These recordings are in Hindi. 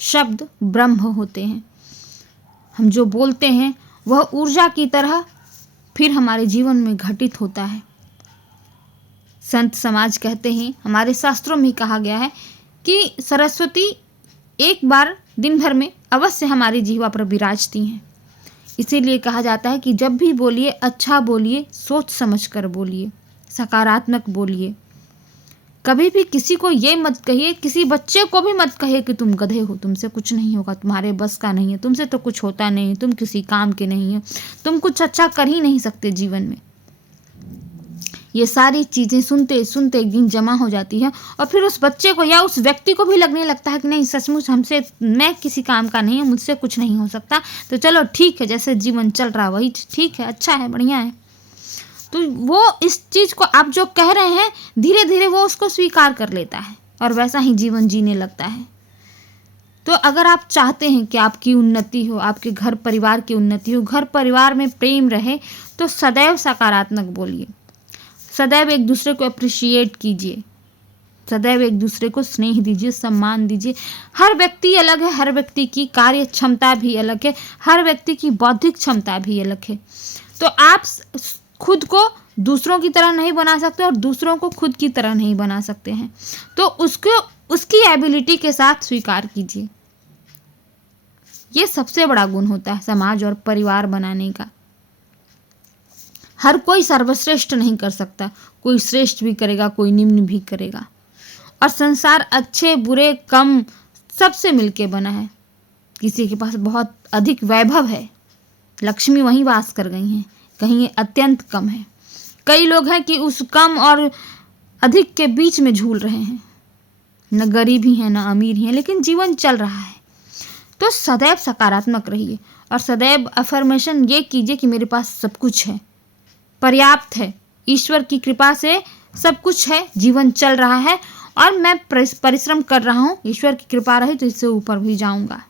शब्द ब्रह्म होते हैं। हम जो बोलते हैं वह ऊर्जा की तरह फिर हमारे जीवन में घटित होता है। संत समाज कहते हैं, हमारे शास्त्रों में कहा गया है कि सरस्वती एक बार दिन भर में अवश्य हमारी जीवा पर विराजती हैं। इसीलिए कहा जाता है कि जब भी बोलिए अच्छा बोलिए, सोच समझ कर बोलिए, सकारात्मक बोलिए। कभी भी किसी को ये मत कहिए, किसी बच्चे को भी मत कहिए कि तुम गधे हो, तुमसे कुछ नहीं होगा, तुम्हारे बस का नहीं है, तुमसे तो कुछ होता नहीं, तुम किसी काम के नहीं हो, तुम कुछ अच्छा कर ही नहीं सकते जीवन में। ये सारी चीज़ें सुनते सुनते एक दिन जमा हो जाती है और फिर उस बच्चे को या उस व्यक्ति को भी लगने लगता है कि नहीं, सचमुच मैं किसी काम का नहीं हूँ, मुझसे कुछ नहीं हो सकता, तो चलो ठीक है, जैसे जीवन चल रहा वही ठीक है, अच्छा है, बढ़िया है। तो वो इस चीज़ को आप जो कह रहे हैं धीरे धीरे वो उसको स्वीकार कर लेता है और वैसा ही जीवन जीने लगता है। तो अगर आप चाहते हैं कि आपकी उन्नति हो, आपके घर परिवार की उन्नति हो, घर परिवार में प्रेम रहे, तो सदैव सकारात्मक बोलिए, सदैव एक दूसरे को अप्रिशिएट कीजिए, सदैव एक दूसरे को स्नेह दीजिए, सम्मान दीजिए। हर व्यक्ति अलग है, हर व्यक्ति की कार्य क्षमता भी अलग है, हर व्यक्ति की बौद्धिक क्षमता भी अलग है। तो आप खुद को दूसरों की तरह नहीं बना सकते और दूसरों को खुद की तरह नहीं बना सकते हैं, तो उसको उसकी एबिलिटी के साथ स्वीकार कीजिए। ये सबसे बड़ा गुण होता है समाज और परिवार बनाने का। हर कोई सर्वश्रेष्ठ नहीं कर सकता, कोई श्रेष्ठ भी करेगा, कोई निम्न भी करेगा। और संसार अच्छे बुरे कम सबसे मिलके बना है। किसी के पास बहुत अधिक वैभव है, लक्ष्मी वहीं वास कर गई हैं, कहीं ये अत्यंत कम है। कई लोग हैं कि उस कम और अधिक के बीच में झूल रहे हैं, न गरीब ही हैं न अमीर ही हैं, लेकिन जीवन चल रहा है। तो सदैव सकारात्मक रहिए और सदैव अफर्मेशन ये कीजिए कि मेरे पास सब कुछ है, पर्याप्त है, ईश्वर की कृपा से सब कुछ है, जीवन चल रहा है और मैं परिश्रम कर रहा हूँ, ईश्वर की कृपा रही तो इससे ऊपर भी जाऊंगा।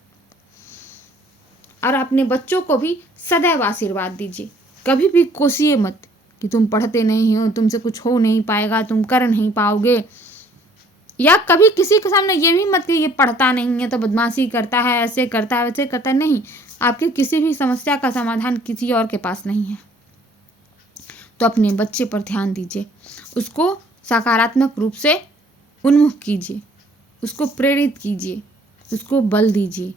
और अपने बच्चों को भी सदैव आशीर्वाद दीजिए। कभी भी कोसिए मत कि तुम पढ़ते नहीं हो, तुमसे कुछ हो नहीं पाएगा, तुम कर नहीं पाओगे, या कभी किसी के सामने ये भी मत कि ये पढ़ता नहीं है तो बदमाशी करता है, ऐसे करता है, वैसे करता है। नहीं, आपकी किसी भी समस्या का समाधान किसी और के पास नहीं है। तो अपने बच्चे पर ध्यान दीजिए, उसको सकारात्मक रूप से उन्मुख कीजिए, उसको प्रेरित कीजिए, उसको बल दीजिए।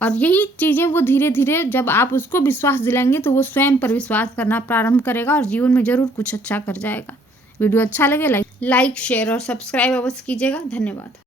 और यही चीज़ें वो धीरे धीरे जब आप उसको विश्वास दिलाएंगे तो वो स्वयं पर विश्वास करना प्रारंभ करेगा और जीवन में ज़रूर कुछ अच्छा कर जाएगा। वीडियो अच्छा लगे लाइक शेयर और सब्सक्राइब अवश्य कीजिएगा। धन्यवाद।